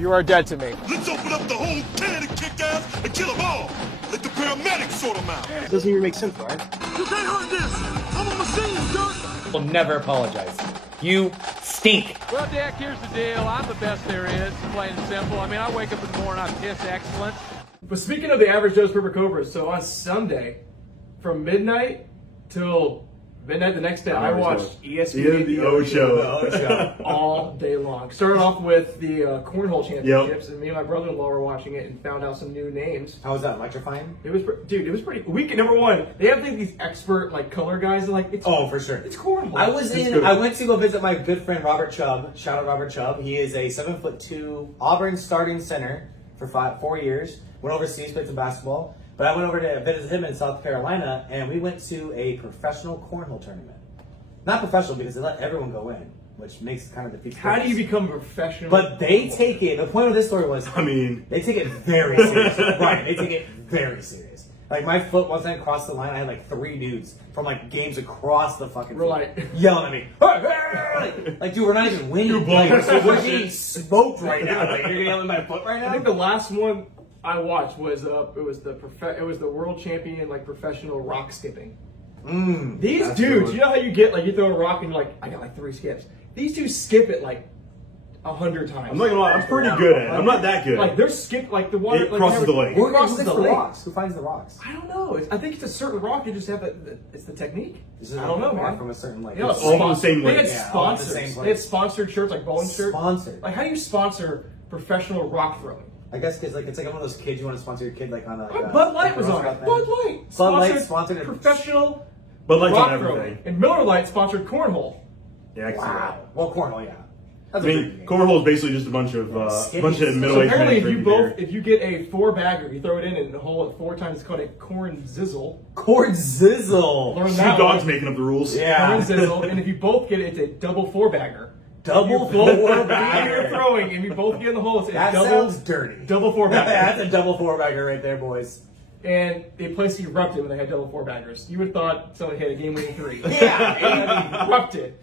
You are dead to me. Let's open up the whole can and kick ass and kill them all. Let the paramedics sort them out. It doesn't even make sense, right? You can't hurt this. I'm a machine, Dirk. Will never apologize. You stink. Well, Dick, here's the deal. I'm the best there is, plain and simple. I mean, I wake up in the morning, I piss excellence. But speaking of the average Joe's Pepper Cobras, so on Sunday, from midnight till midnight the next day, I watched ESPN The O Show. all day long. Started off with the cornhole championships, and me and my brother-in-law were watching it and found out some new names. How was that? Electrifying? It was, dude, it was pretty. Week number one, they have like these expert like color guys. They're like, it's For sure. It's cornhole. I went to go visit my good friend Robert Chubb. Shout out Robert Chubb. He is a 7'2" Auburn starting center for 4 years. Went overseas, played some basketball. But I went over to visit him in South Carolina, and we went to a professional cornhole tournament. Not professional because they let everyone go in, which makes kind of the How do you become a professional? But they take it. The point of this story was, they take it very serious. Right? They take it very serious. Like my foot once I crossed the line, I had like 3 dudes from like games across the fucking field yelling at me. Like, dude, we're not even winning. We're getting smoked right now. Like, you're yelling at my foot right now. I think the last one I watched was the world champion like professional rock skipping. These dudes, you know how you get like you throw a rock and you're like, I got like 3 skips. These dudes skip it like 100 times. I'm not gonna lie, I'm pretty good at it. I'm not that good. Like they're skip like the one It crosses the lake. Who crosses the rocks? Who finds the rocks? I don't know. I think it's a certain rock. You just have it's the technique. I don't know, man. From a certain like. You know, all from the same they lake. had sponsors. They had sponsored shirts like bowling shirts. Sponsored. Like how do you sponsor professional rock throwing? I guess because like it's like one of those kids you want to sponsor your kid like on a. Bud Light was on it. Bud Light. Bud Light sponsored professional. Bud Light's rock on everything. throwing. And Miller Lite sponsored cornhole. Yeah, I can see that. Well, cornhole, yeah. I mean, cornhole is basically just a bunch of middle-aged So men. apparently, if you get a 4-bagger, you throw it in and hole it 4 times. It's called a corn zizzle. Corn zizzle. Learn Snoop Dogg's making up the rules. Yeah. Corn zizzle, and if you both get it, it's a double 4-bagger. Double You're 4-bagger. throwing, and you both get in the hole. It's a That sounds dirty. Double 4-bagger. That's a double 4-bagger right there, boys. And the place erupted when they had double 4-baggers. You would have thought someone had a game-winning 3. Yeah. It erupted.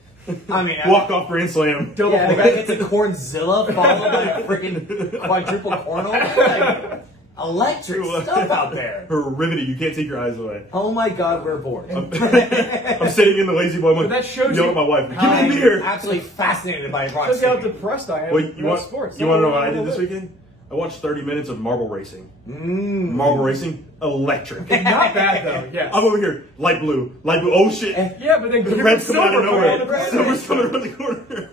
I mean, Walk-off grand slam. Double yeah, the guy 4-bagger. gets a cornzilla followed by a freaking quadruple cornhole. Like, electric stuff out there. Riveting. You can't take your eyes away. Oh my God, we're bored. I'm sitting in the lazy boy. I'm like, But that shows yelling you at my wife. Give I'm me a beer. absolutely fascinated by rock Look how skating. depressed I am. Wait, you want sports. to know what I did this weekend? I watched 30 minutes of marble racing. Marble racing, electric. Not bad though. Yes. I'm over here, light blue. Oh shit! Yeah, but then The red's coming out of nowhere. Silver's Silver's coming around the corner.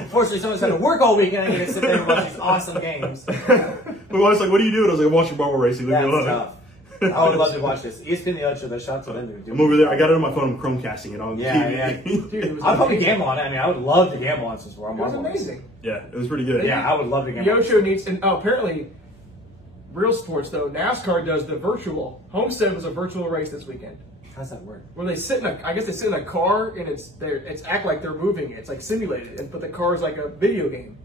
Unfortunately, someone's had to work all weekend and I get to sit there and watch these awesome games. My wife's like, "What are you doing?" I was like, "I'm watching marble racing." Leave me That's alone. tough. I would love to watch this. ESPN The Ocho Show, the shots of Ender. I'm over there. I got it on my phone. I'm Chromecasting it on Yeah. TV. Dude, it was I'd probably amazing. gamble on it. I mean, I would love to gamble on this. It was amazing. Yeah, it was pretty good. Yeah, I would love to gamble. Yocho needs, and apparently, real sports though. NASCAR does the virtual. Homestead was a virtual race this weekend. How's that work? Where they sit in a, I guess they sit in a car and it's act like they're moving. It's like simulated, but the car is like a video game.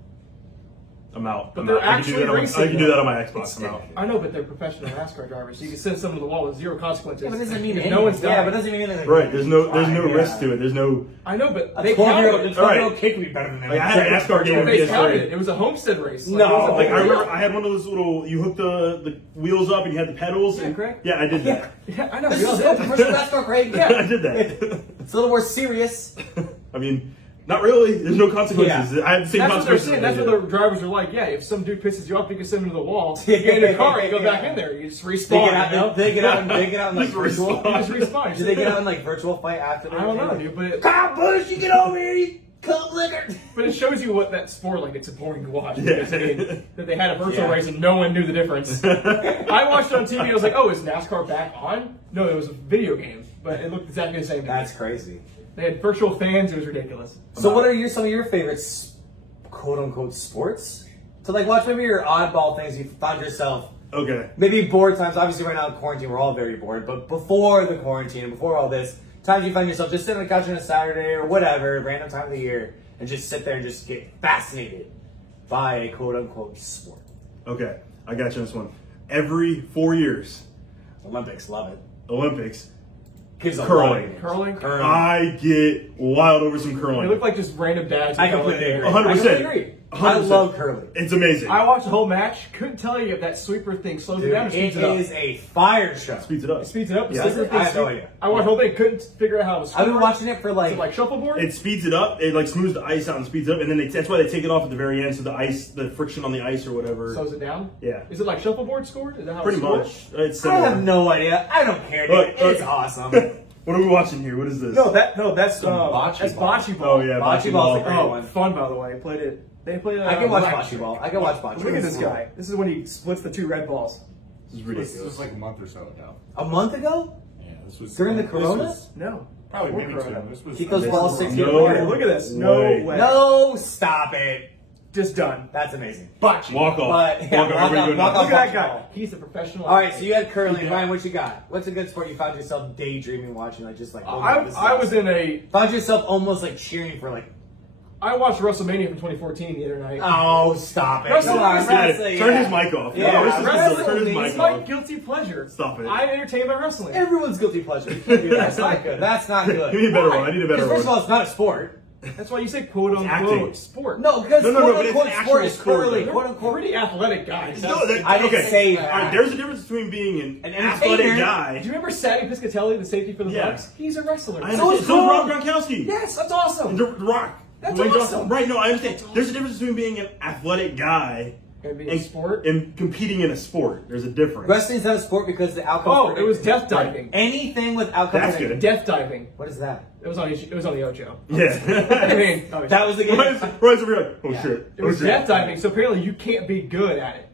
I'm out. But I'm they're out. I can do actually that on- racing. I can do that on my Xbox. I'm out. I know, but they're professional NASCAR drivers, so you can send someone to the wall with 0 consequences. Yeah, but it doesn't mean If anything. no one's dying. Yeah, but it doesn't mean anything. Right. There's no risk to it. There's no. I know, but A they 12-year-old counted it. kid would be better than them. Like, I had a NASCAR game on They counted PS3. it. It was a Homestead race. No. Like I remember, I had one of those little. You hook the wheels up and you had the pedals. Yeah, and, correct. Yeah, I did that. Yeah, I know. This we all is did so that. professional NASCAR, Craig. Yeah, I did that. It's a little more serious. I mean, not really. There's no consequences. Yeah. I have the same That's what they're consequences. saying. That's what the drivers are like. Yeah, if some dude pisses you off, you can send him to the wall. You get in the car, you go back in there. You just respawn. They get out in like Just virtual. You just respawn. Do they get out in like virtual fight after? I don't know, dude, but Come on, Bush, you get over here, you cunt liquor. but it shows you what that sport like. It's boring to watch. Yeah. Because, I mean, that they had a virtual Yeah. race and no one knew the difference. I watched it on TV. I was like, oh, is NASCAR back on? No, it was a video game, but it looked exactly the same. That's crazy. They had virtual fans. It was ridiculous. So, what are some of your favorites, quote unquote, sports? So, like, watch maybe your oddball things you found yourself. Okay. Maybe bored times. Obviously, right now in quarantine, we're all very bored. But before the quarantine, and before all this, times you find yourself just sitting on the couch on a Saturday or whatever, random time of the year, and just sit there and just get fascinated by a quote unquote sport. Okay. I got you on this one. Every 4 years, Olympics, love it. Olympics. Kids love Curling. Curling? I get wild over some curling. They look like just random dads. I completely agree. 100%. I completely agree. I 100%. love curling. It's amazing. I watched the whole match. Couldn't tell you if that sweeper thing slows it Dude, down or speeds it it up. is a fire show. Speeds it up. It speeds it up. The Yeah. sweeper thing I have no speed- idea. I watched the whole thing. Couldn't figure out how it was. I've been scored. watching it for Is like it like shuffleboard. It speeds it up. It like smooths the ice out and speeds it up, and then that's why they take it off at the very end, so the ice, the friction on the ice or whatever. Slows it down. Yeah. Is it like shuffleboard scored? Is that how Pretty it's scored? much. It's I similar. have no idea. I don't care, dude. Look, It's look. awesome. What are we watching here? What is this? That's bocce that's ball. bocce ball. Oh yeah, Bocce ball's a great Oh, one. fun by the way. Played it. They played. I can watch electric. bocce ball. I can watch bocce ball. Look at this guy. This is when he splits the two red balls. This is This ridiculous. was like a month or so ago. A month ago? Yeah, this was During the this Corona? was No. probably Before maybe Corona. two. This was Keep those this balls was- 6 No. feet Look apart. at- look at this. way. No way. No, stop it. Just done. That's amazing. Bocce. Walk off. But, yeah, walk off. walk Everybody off, go walk nuts. off. Look at that bocce guy. ball. He's a professional. All right, so you had curling. Yeah. Ryan, what you got? What's a good sport you found yourself daydreaming watching? Like just like oh, I this is was awesome. in a. Found yourself almost like cheering for like I watched WrestleMania from 2014 the other night. oh stop it. Wrestling- Come on, wrestling- wrestling, Turn yeah. his mic off. Yeah, No, this is wrestling turn his is mic my off. guilty pleasure. Stop it. I'm entertained by wrestling. Everyone's guilty pleasure. You can't do that. That's not good. That's not good. Give me a better Why? one. I need a better Because first of one. all, it's not a sport. That's why you say quote acting. unquote sport. No, because No, quote but it's unquote an sport actual is sport, curling. though. Quote unquote. Pretty athletic guys. No, that, I didn't okay. say All that. right, there's a difference between being an An athletic entertainer. guy. Do you remember Sammy Piscatelli, the safety for the Yeah. Bucks? He's a wrestler. I So understand. is So is Rob Gronk. Gronkowski. Yes, that's awesome. And The Rock. That's Dwayne awesome. Johnson. Right, no, I understand. There's a difference between being an athletic guy And being a sport. and competing in a sport. There's a difference. Wrestling's not a sport because the outcome. Oh, it was death diving. Anything with outcome. That's predicted. good. Death diving. What is that? It was on the Ocho. I Yeah. mean, That was the game. Ryan's over here like, oh Yeah. shit. it was oh, shit. death diving. So apparently you can't be good at it.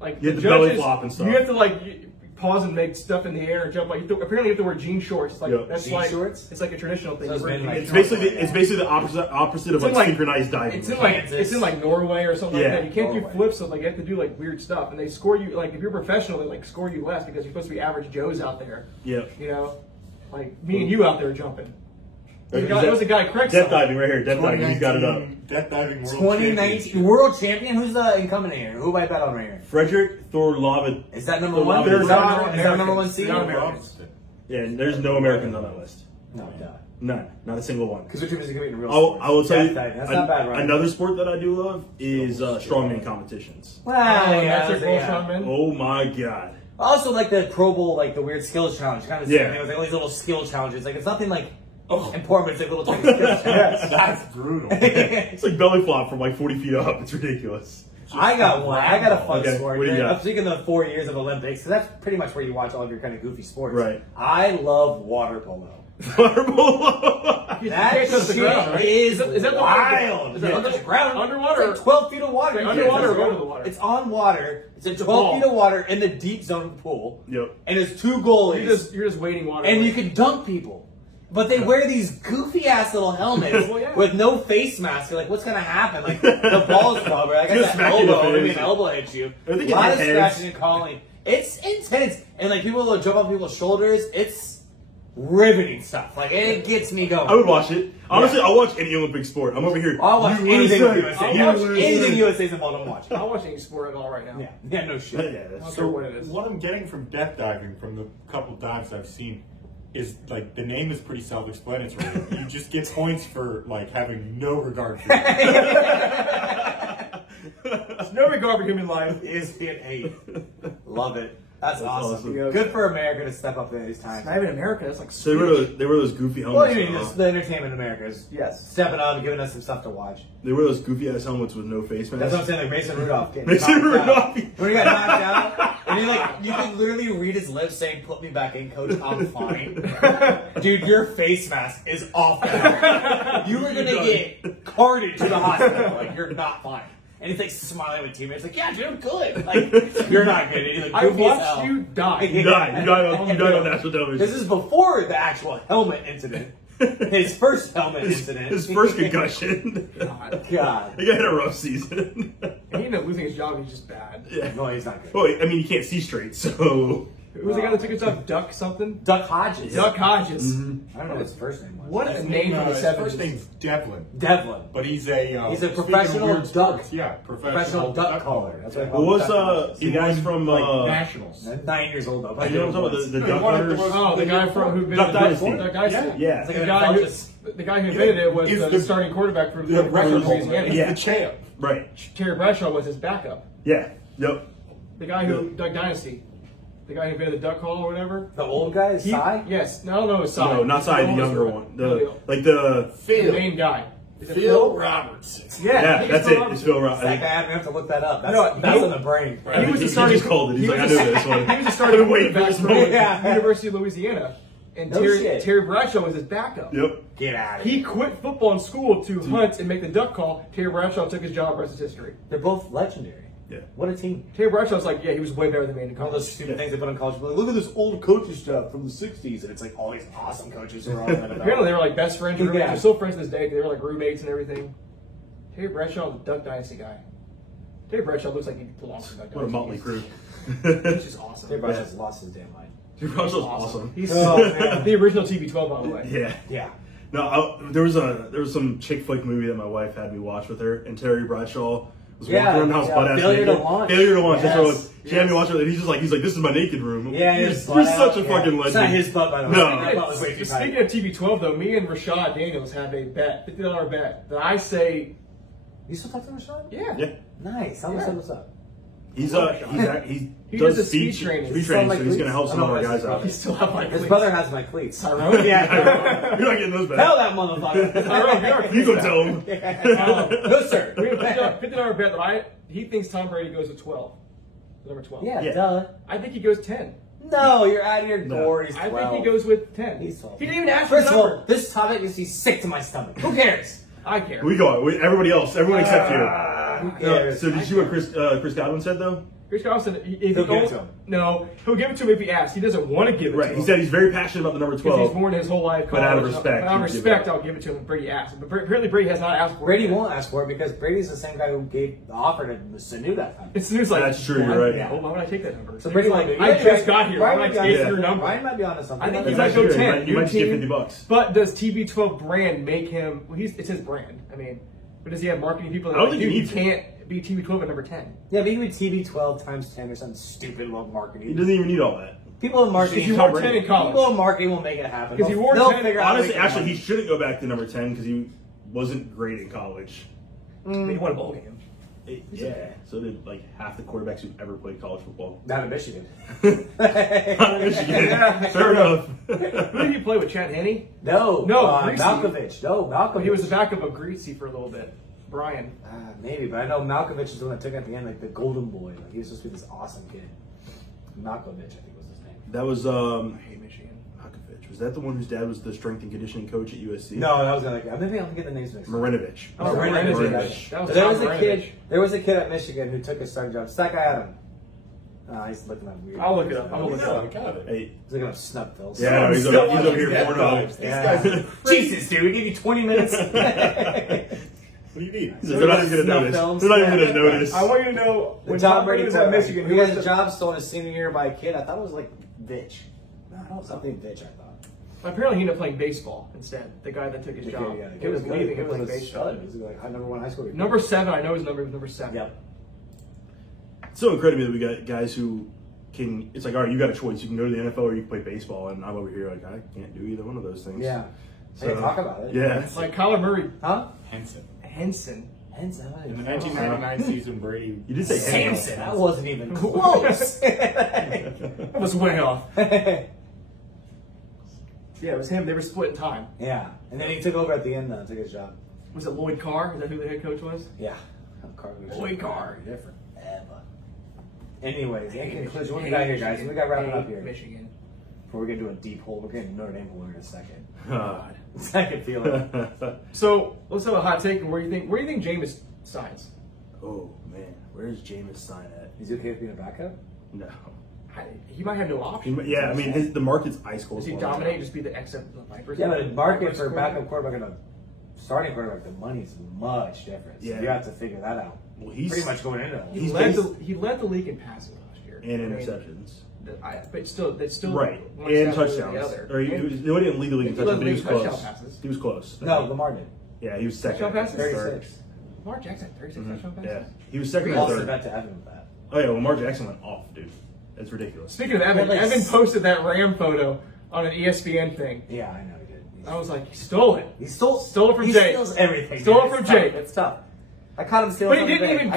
Like You have the to belly judges, flop and stuff. You have to pause and make stuff in the air and jump. Like apparently you have to wear jean shorts. Like Yep. that's Jean like shorts? it's like a traditional thing. So it's You wear been, like, jean It's shorts. basically the opposite of It's in, like like- synchronized diving. It's in like Kansas. Norway or something Yeah. like that. You can't do Norway. flips, so like you have to do like weird stuff, and they score you like if you're professional, they like score you less because you're supposed to be average Joes out there. Yeah. You know, like me and you out there jumping. Right, It was a guy Craig. Death saw. diving right here. Death diving. He's got it up. Death diving world 2019 championship. world champion. Who's the incumbent here? Who I bet on right here? Frederick Thorlava. Is that number The one? Lava Is Dog. that number one seed? Not Americans. Yeah, and there's no Americans on that list. No, no. None. Not a single one. Because we're too busy competing in real Oh, sports. I will tell Death you, diving. That's not bad, right? another sport that I do love is strongman competitions. Well, Oh, yeah, metric roll yeah. strongman. Oh my god. I also like the Pro Bowl, like the weird skills challenge. Kind of the Yeah. same thing. It was like all these little skill challenges. Like it's nothing like Oh. important, but it's like little tiny skills challenges. That's brutal. It's like belly flop from like 40 feet up. It's ridiculous. I got one. I got a fun Okay, sport. what do you got? I'm speaking of the 4 years of Olympics, because that's pretty much where you watch all of your kind of goofy sports. Right. I love water polo. Water polo. You That can't touch the shit ground, right? is Is that the wild. Is that Under the ground? Underwater? It's like 12 feet of water. Like You underwater can't or touch over the water? It's on water. It's at It's a 12 ball. feet of water in the deep zone of the pool. Yep. And there's two goalies. You're just waiting water. And you can dunk people. But they wear these goofy ass little helmets Well, yeah. with no face mask. You're like, what's gonna happen? Like the ball's rubber. Like I Just got smack you in the elbow, maybe face. an elbow hits you. I think A lot of it hits. scratching and calling. It's intense. And like people will jump on people's shoulders. It's riveting stuff. Like it gets me going. I would watch it. Honestly, I'll watch any Olympic sport. I'm over here. I'll watch anything with USA. I'll watch Anything USA's involved, I'm watching. I'll watch any sport at all right now. Yeah, yeah, no shit. Yeah, I don't that's care what it is. What I'm getting from death diving from the couple dives I've seen is like the name is pretty self-explanatory. You just get points for like having no regard for it. There's no regard for human life. ESPN 8. Love it. That's awesome. awesome. Good for America to step up in these times. Not even America. That's like So they were those goofy Well, helmets. you mean just the entertainment Americas. Yes. Stepping up and giving us some stuff to watch. They were those goofy ass helmets with no face mask. That's what I'm saying, like Mason Rudolph getting Mason knocked Rudolph. out. When he got knocked out, and you can literally read his lips saying, "Put me back in, coach, I'm fine." Dude, your face mask is off. You are gonna get carted to the hospital. Like, you're not fine. And he's like smiling with teammates, like, "Yeah, dude, I'm good." Like, you're not good. You're like, I goofy as watched hell. you die. You died. You died on national television. This is before the actual helmet incident. His first helmet incident. His first concussion. God. God. He had a rough season. And he ended up losing his job. He's just bad. Yeah. No, he's not good. Well, I mean, you can't see straight, so. Who was the guy that took his job? Duck something? Duck Hodges. Duck Hodges. I don't know what his first name was. What a name for the His 70s. first name's Devlin, Devlin. but he's a professional speaking of weird duck. sports, yeah, Professional duck caller. That's what I What was the guys from nationals. 9 years old though. you know what I'm talking about? The No, Duck one of the Hunters? most- Oh, the guy from who Duck Dynasty. Duck Dynasty. Yeah. It's like The an guy advantageous- who invented it was He's the the- starting quarterback for The the record Louisiana. holder. He's Yeah. the champ. Right. Terry Bradshaw was his backup. Yeah. Yep. The guy who Duck Dynasty, the guy who invented the duck call or whatever. The old guy, He- Sai? Yes. No, it's Sai. No, not Sai, the oldest younger one. The the main guy. Is it Phil Robertson. yeah, that's it. It's Phil That Robertson. guy, I have to look that up. That's, No, that's he- in the brain. He was the He starting. just called it. He's he like, I was knew the- this one. He was the starting Wait for quarterback this for moment. Yeah. University of Louisiana, and No shit. Terry Bradshaw was his backup. Yep. Get out of He here. quit football in school to hunt and make the duck call. Terry Bradshaw took his job. Rest is history. They're both legendary. Yeah. What a team. Terry Bradshaw's like, yeah, he was way better than me in All those college. stupid things they put on college. Like, look at this old coaching stuff from the 60s. And it's like all these awesome coaches who are on the NFL. Apparently, they were like best friends. Roommates. Yeah. They're still friends to this day. They were like roommates and everything. Terry Bradshaw, the Duck Dynasty guy. Terry Bradshaw looks like he belongs to Duck Dynasty. What a motley crew. He's just awesome. Terry Bradshaw's lost his damn mind. Terry Bradshaw's awesome. He's Oh, man. the original TB12, by the way. Yeah. Yeah. No, there was some chick flick movie that my wife had me watch with her, and Terry Bradshaw was Yeah, walking around the house yeah, butt ass Failure naked. to Launch. Failure to launch. That's what it Yes, was. She had me watch it, and he's like, this is my naked room. Yeah, you're, his you're butt such a out, fucking yeah. legend. It's not his butt, by the way. No. That butt was way too tight. Speaking of TB12, though, me and Rashad Daniels have a bet, $50 bet, that I say, You still talk to Rashad? yeah. Yeah, Nice. How much Yeah. what's up? he He does does the speed speed training. speed He's training, on my so he's gonna cleats. help some I of know, our that's guys his out. He still have my His cleats. brother has my cleats. Tyrone? Yeah. You're not getting those back. Tell that motherfucker. Tyrone, you're a You go tell him. No, sir. We have a $50 bet that he thinks Tom Brady goes with 12. Number 12. Yeah, Yeah. duh. I think he goes 10. No, you're out of your No. door. He's I 12. think he goes with 10. He's 12. He didn't even ask for First the of number. all, this topic is he's sick to my stomach. Who cares? I care. We go. Everybody else. Everyone except you. Who No, cares? so did you see what Chris Godwin said though? Chris Carlson, He'll give it to him. No, he'll give it to him if he asks. He doesn't want to give it Right. to He him. said he's very passionate about the number Because he's 12. worn his whole life. But out of college. respect, But out of he'd give respect, it. I'll give it to him if Brady asks. But apparently Brady has not asked for Brady it. won't ask for it because Brady's the same guy who gave the offer to Sanu that time. It's news like, That's true, you're right. Yeah. Why would I take that number? So Brady like, like, I just got here. Why would I take Yeah. your number? Ryan might be onto something. I think That's he might go actually true. 10. You might just get New team. $50. But does TB12 brand make him? Well, it's his brand. I mean, but does he have marketing people that I don't like, think he dude, you needs can't be TB12 at number 10? Yeah, but he would TV 12 times 10 or something stupid about marketing. He doesn't even need all that. People in marketing, Because you Tom wore 10 Brady. in college. people in marketing will make it happen. 'Cause he wore They'll 10 figure out how to Honestly, make it actually, happen. he shouldn't go back to number 10 because he wasn't great in college. He won a bowl game. Yeah. So did like half the quarterbacks who've ever played college football. Not in Michigan. Not Michigan. Fair enough. Who did he play with? Chad Henne? No, Greasy. Malkovich. No, Malkovich. He was the backup of Greasy for a little bit. Brian. Maybe, but I know Malkovich is the one that took at the end, like the golden boy. Like he was supposed to be this awesome kid. Malkovich, I think was his name. That was I hate Michigan. Malkovich. Was that the one whose dad was the strength and conditioning coach at USC? No, that was like maybe I'll get the names mixed. up. Marinovich. Oh, Marinovich. Marinovich. That was But there Tom was a Marinovich. kid. There was a kid at Michigan who took his starting job. It's that guy Adam. He's looking up weird. I'll look it up. I'm gonna look it No, I up. got it. Hey, He's looking up snub pills. yeah, no, he's over here Dead pouring vibes. up. These guys are Jesus, dude, we gave you 20 minutes. What do you need? They're not even gonna notice. films. They're not even gonna notice. I want you to know The when Tom Tom Brady Brady was at Michigan, He who got was a the job stolen his senior year by a kid. I thought it was like Vitch. No, I don't something Vitch. I thought. Apparently, he ended up playing baseball instead. The guy that took his job. Yeah, He was leaving. He was like playing a baseball. stud. He was like number one high school. Number 7, I know his number was number 7. Yep. It's so incredible that we got guys who can. It's like, all right, you got a choice. You can go to the NFL or you can play baseball, and I'm over here like I can't do either one of those things. Yeah. So, Hey, talk about it. Yeah. Like Kyler Murray, Huh? Henson. Henson. Henson. In the 1999 season, Brady. You did say Samson. That wasn't even close. That was way off. Yeah, it was him. They were split in time. Yeah. And then he took over at the end, took his job. Was it Lloyd Carr? Is that who the head coach was? Yeah. Carr was Lloyd Carr. different. Ever. Anyways, in conclusion, what we got here, guys? We got wrapping up here. Michigan. Before we get into a deep hole, we're getting Notre Dame hole in a second. God. Second feeling. So let's have a hot take. Where do you think Jameis signs? Oh man, where's Jameis sign at? Is he okay with being a backup? No. He might have no option. Yeah, I mean the market's ice cold. Does he dominate? Just be the ex of the Vipers? Yeah, but the market Vipers for a quarterback? backup quarterback and a starting quarterback, the money's much different. So Yeah. you have to figure that out. Well, he's Pretty much going into it. He He's led based- the league in passing last year and I mean, interceptions. but still, that's still Right, one and step better than the touchdowns. other. Or he And- didn't lead the league in He led touchdowns, the but he was league in touchdown close. passes. He was close. No, Lamar did. Yeah, he was second. Touchdown passes? 36. Lamar Jackson had 36 touchdown passes. Yeah, he was second We or lost the third. bet to Evan with that. Oh yeah, Lamar Jackson went off, dude. That's ridiculous. Speaking of Evan, Yeah, like- Evan posted that Ram photo on an ESPN thing. Yeah, I know he did. I was like, he stole it. He stole Stole it from he Jake. steals everything. Stole dude. it from It's tough. Jake. It's tough. I caught him stealing. But he didn't even.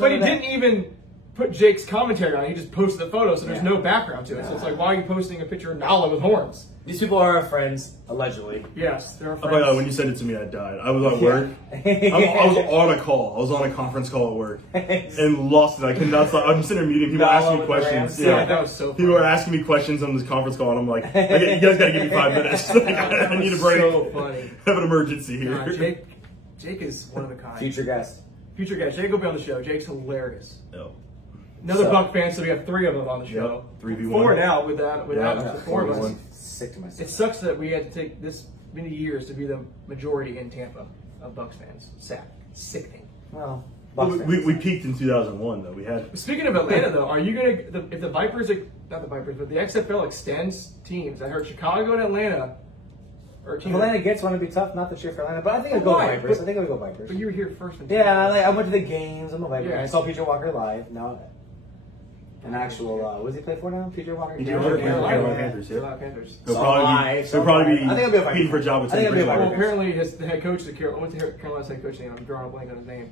But he didn't even put Jake's commentary on it. He just posted the photo, so there's no background to it. So it's like, why are you posting a picture of Nala with horns? These people are our friends, allegedly. Yes, they're our Oh my friends. God, when you said it to me, I died. I was at work. I was on a call. I was on a conference call at work and lost it. I could not stop. I'm sitting there muting people, asking me questions. Yeah, that was so funny. People are asking me questions on this conference call, and I'm like, okay, you guys got to give me 5 minutes. Like, I need a break. So funny. I have an emergency here. Nah, Jake is one of a kind. Future guest. Future guy. Jake will be on the show. Jake's hilarious. No. Another So- Buck fan, so we have 3 of them on the show. 3v1. 4 now without Yeah, the 4 of us. 4v1. Sick to myself. It sucks that we had to take this many years to be the majority in Tampa of Bucks fans. Sad. Sickening. Well, Bucks We fans. peaked in 2001, though. We had. Speaking of Atlanta, though, are you going to, if the Vipers, not the Vipers, but the XFL extends teams, I heard Chicago and Atlanta are If teams. Atlanta gets one, it'd be tough. Not to cheer for Atlanta, but I think I'd go Why? Vipers. But- I think I'd go Vipers. But you were here first. Yeah, I went to the games. I'm a Viper. Yeah. I saw PJ Walker live. Now, an actual. What does he play for now? PJ Walker. PJ Yeah, Walker, yeah, Carolina yeah. Panthers, yeah. Panthers. He'll So probably live, be, so he'll probably live. I think I'll be a Viper. competing for a job with I think Teddy I'll be a Well, Bridgewater. apparently the head coach of Carolina's head coach name. I'm drawing a blank on his name.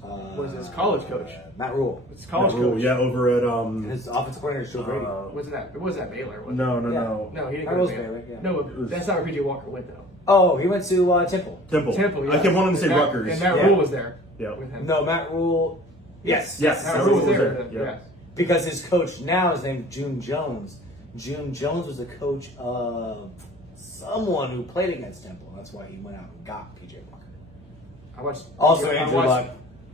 What is his college coach? Matt Rule. It's college No, coach. yeah, over at His offensive coordinator, Joe Brady. Wasn't that? It wasn't that Baylor. Was it? no, Yeah. No, he didn't Matt go Rule's to Baylor. Baylor, yeah. No, but that's not where PJ Walker went though. Oh, he went to Temple. Temple. Temple. Yeah. I kept wanting to say And Matt- Rutgers. And Matt Yeah. Rule was there. Yeah. With him. No, Matt Rule. Yes. Yes. Matt Matt Rule was Rule was there. there. Yeah. Yeah. Because his coach now is named June Jones. June Jones was the coach of someone who played against Temple. That's why he went out and got PJ Walker. I watched. Also, I Andrew watched- Luck.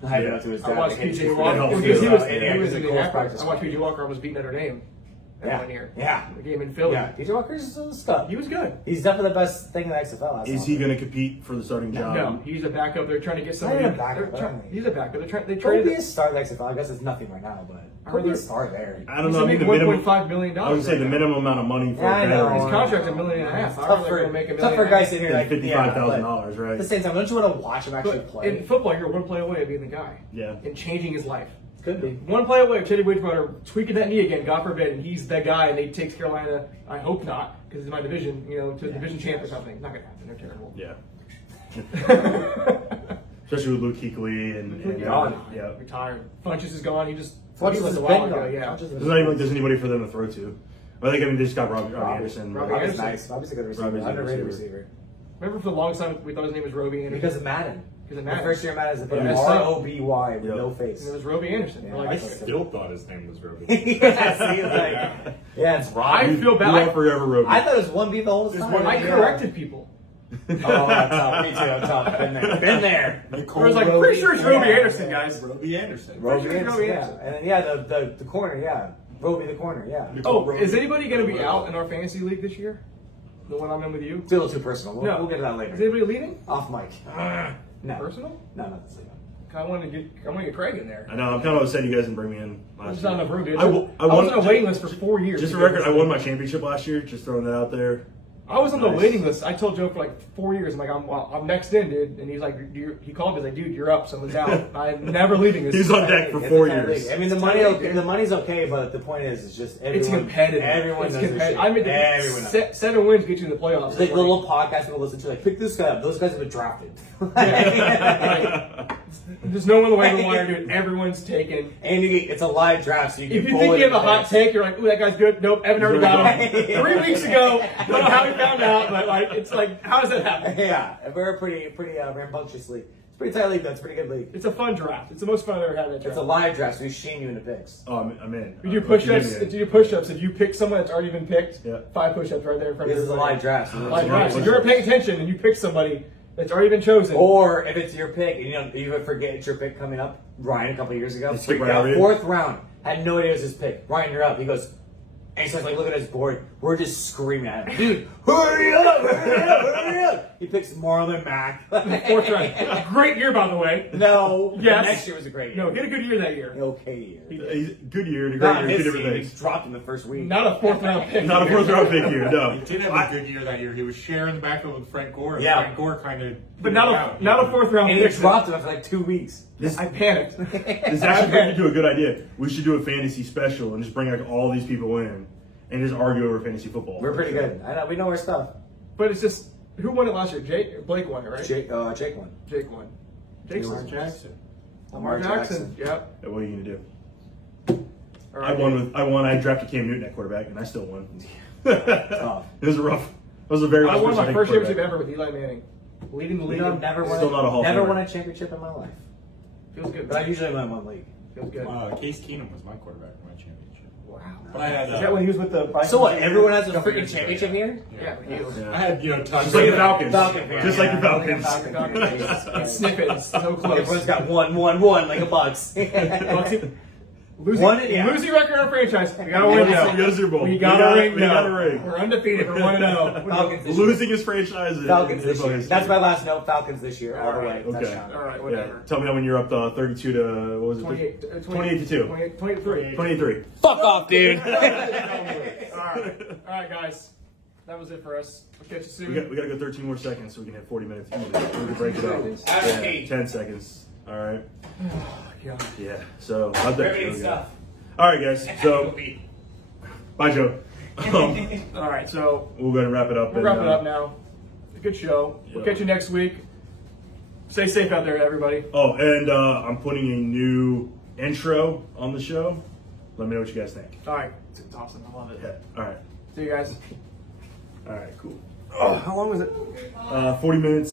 Hyping Yeah. up to his I dad. watched Like, PJ it's- Walker helps because too. he was Yeah, in he was the in Indianapolis. practice I watched squad. PJ Walker almost beat Notre Dame that Yeah. one year. Yeah. The game in Philly. Yeah, PJ Walker's a stud. He was good. He's definitely the best thing in the XFL. That's Is all. he going to compete for the starting job? No, he's a backup. They're trying to get Not somebody. even a backup, they're trying- right? He's a backup. They Could be traded. a star in the XFL. I guess it's nothing right now, but could be a star there. I don't He's know. I mean, making the minimum. $1.5 million. I would say the minimum amount of money for Yeah, I a know. veteran His contract's $1.5 million. I It's don't tough know if for, they're gonna make $1 tough for million. guys sitting here is like $55,000, but right? At the same time, don't you want to watch him actually But play? in football, you're one play away of being the guy. Yeah. And changing his life. Could be. One play away of Teddy Bridgewater tweaking that knee again, God forbid, and he's the guy, and he takes Carolina. I hope not, because it's my division, to the division champ or something. Not gonna happen. They're terrible. Yeah. Especially with Luke Kuechly and Gone. yeah. Retired. Funches is gone. He just Funches he has was a been while ago. gone. Yeah. Funches has There's not even like there's anybody for them to throw to. I think they just got Robbie Anderson. Robbie Robbie's Anderson. nice. Robbie's a good receiver. Robbie's a good Underrated receiver. receiver. Remember for the longest time we thought his name was Roby Anderson Because of Madden. Because of The Madden. first year Madden is a Yeah. R-O-B-Y with Yeah. no And face. it was Roby Anderson. Yeah. We're I like, still thought his name was Roby. yeah, see, like, yeah, it's Rob. I feel You bad. are forever Roby. I thought it was 1B the whole time. I corrected people. Oh, that's tough. Me too. Tough. Been there. Been there. I was like, pretty sure it's Roby Anderson, guys. Roby Anderson. Roby sure it's Anderson, Roby yeah. Anderson. And then, yeah, the corner, yeah. Roby the corner, yeah. Oh, is anybody going to be out in our fantasy league this year? The one I'm in with you? It's a little too personal. We'll get to that Is later. anybody leaving? Off mic. No. Personal? No, not this league. I want to get Craig in there. I know. I'm kind of upset you guys didn't bring me in. There's Last not year. enough room, dude. I was on a waiting list for 4 years. Just for record, I won my championship last year. Just throwing that out there. I was on the Nice. waiting list. I told Joe for like 4 years. I'm like, I'm next in, dude. And he's like, he called me. He's like, dude, you're up. Someone's out. I'm never leaving this. He's on deck for It's 4 a kind of years. league. I mean, the money's okay, but the point is, it's just everyone. It's competitive. Everyone it's knows their competitive. shit. I mean, Everyone knows. 7 wins get you in the playoffs. It's like the little podcast people listen to, like, pick this guy up. Those guys have been drafted. There's no one the waiver wire, dude. Everyone's taken. And it's a live draft, so you can If you think you have a hot take, you're like, ooh, that guy's good. Nope, Evan already got him. 3 weeks ago. Don't know how he found out, but like, it's like, how does that happen? Yeah, we're a pretty rambunctious league. It's a pretty tight league, though. It's a pretty good league. It's a fun draft. It's the most fun I've ever had. That It's draft. a live draft, so we shame you into picks. Oh, I'm in. We do What you push-ups. did, Do you push-ups? If you pick someone that's already been picked, Yeah. 5 push-ups right there in front of This is a everybody. live draft. So Live Yeah. draft. So if you're paying attention and you pick somebody that's already been chosen. Or if it's your pick, and you forget it's your pick coming up. Ryan, a couple years ago, They skip freaked right out. over you? 4th round, had no idea it was his pick. Ryan, you're up. He goes, and he starts like looking at his board. We're just screaming at him, dude, hurry up, hurry up, hurry up. He picks Marlon Mack. 4th round. Great year, by the way. No, Yes. next year was a great year. No, he had a good year that year. Okay year. He's good year and a great Not year. his Two different team. things. He dropped in the first week. Not a 4th round pick. Not a fourth round pick here. No. He did have a good year that year. He was sharing the backfield with Frank Gore. And Yeah. Frank Gore kind of. But not a 4th round And he pick. dropped him after like 2 weeks. I panicked. This actually brings me to a good idea. We should do a fantasy special and just bring like all these people in and just argue over fantasy football. We're pretty good. I know, we know our stuff. But it's just, who won it last year? Blake won it, right? Jake won. Jake won. Lamar Jackson. Lamar Jackson. Yep. What are you gonna do? All I right. won. I drafted Cam Newton at quarterback, and I still won. Tough. It was rough. It was a very. I rough won person my to first take championship quarterback. ever with Eli Manning, leading the league. You know, I've never won. Still not a Hall of Never Famer. won a championship in my life. Feels good. But I usually win one league. Feels good. Case Keenum was my quarterback in my championship. Wow. But I had Is that when he was with the Vikings? So what? Everyone has a Couple freaking years ago, championship here? Yeah, he was. Yeah. I had tons Just like the of Falcons. Falcon fan, Just like yeah. the Falcons. Falcon. Sniff it. It's so close. Everyone's got one like a Bucks. Losing record on franchise. We got a ring We now. got a Super Bowl. We got a ring We now. got a ring. We're undefeated. We're 1-0. Falcons this Losing his franchise. Falcons in this NFL year. history. That's my last note. Falcons this year, all the way. Alright, okay. Touchdown. All right, Yeah. whatever. Tell me when you're up 32 to what was it? 28 to 2. 23. 23. Fuck off, dude. All right, guys. That was it for us. We'll catch you soon. We got to go 13 more seconds so we can hit 40 minutes. We can break it up. Advocate. 10 seconds. All right. God. Yeah. So how'd that Riveting go? stuff. All right, guys. So bye, Joe. All right, so We're going to wrap it up. we'll wrap it up now. A good show. We'll Yeah. catch you next week. Stay safe out there, everybody. Oh, and I'm putting a new intro on the show. Let me know what you guys think. All right. It's awesome. I love it. Yeah. All right. See you guys. All right. Cool. Oh, how long was it? 40 minutes.